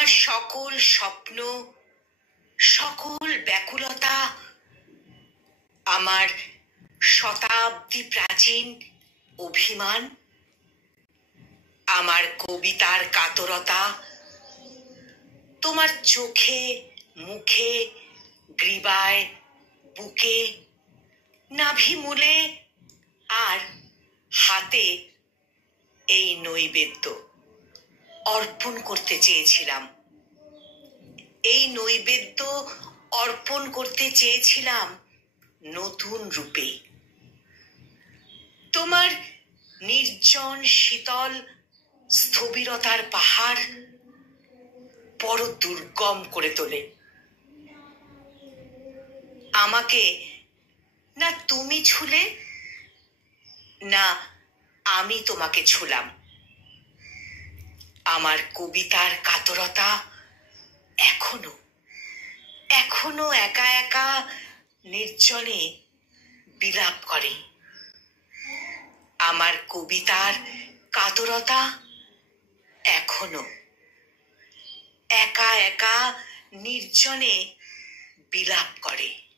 আমার সকল স্বপ্ন, সকল ব্যাকুলতা, আমার শতাব্দী প্রাচীন অভিমান, আমার কবিতার কাতরতা তোমার চোখে, মুখে, গ্রীবায়, বুকে, নাভিমূলে আর হাতে এই নৈবেদ্য অর্পণ করতে চেয়েছিলাম। এই নৈবেদ্য অর্পণ করতে চেয়েছিলাম নতুন রূপে। তোমার নির্জন শীতল স্থবিরতার পাহাড় বড় দুর্গম করে তোলে। আমাকে না তুমি ছুলে, না আমি তোমাকে ছুলাম। আমার কবিতার কাতরতা এখনো এখনো একা একা নির্জনে বিলাপ করে। আমার কবিতার কাতরতা এখনো একা একা নির্জনে বিলাপ করে।